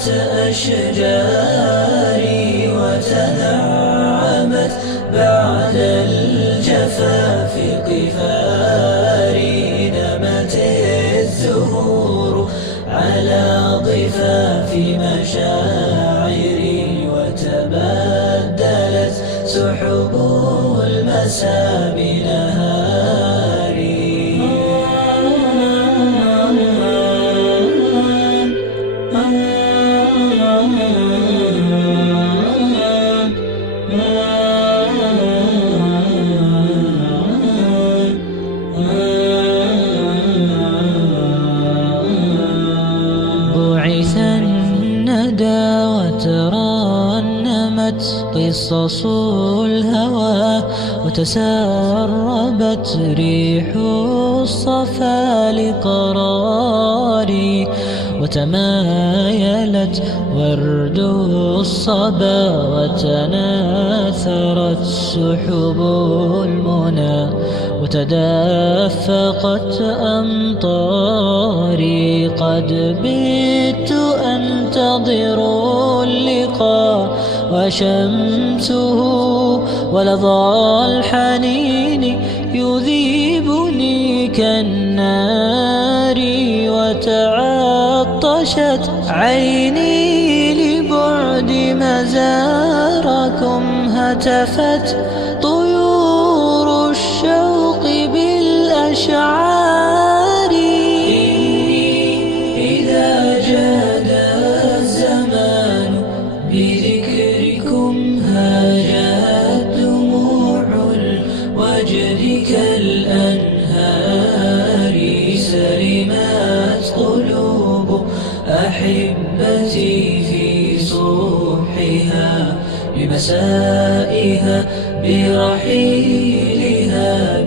ذات أشجاري وتنعمت بعد الجفاف قفاري. نمت الزهور على ضفاف مشاعري وتبدلت سحب المساء بنهاري. بعث الندى وترنمت قصص الهوى وتسربت ريح الصفا لقراري وتمايلت ورد الصبا وتناثرت سحب المنى وتدفقت أمطاري. قد بت أنتظر اللقاء وشمسه ولظى الحنين يذيبني كالنار. وتعطشت عيني لبعد مزاركم هتفت طيور الشوق بالأشعار. إذا جاد الزمان بذكركم هاجت دموع الوجد كالأنهار. سلمت قلوب أحبتي في صبحها لمسائها برحيلها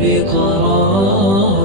بقرار.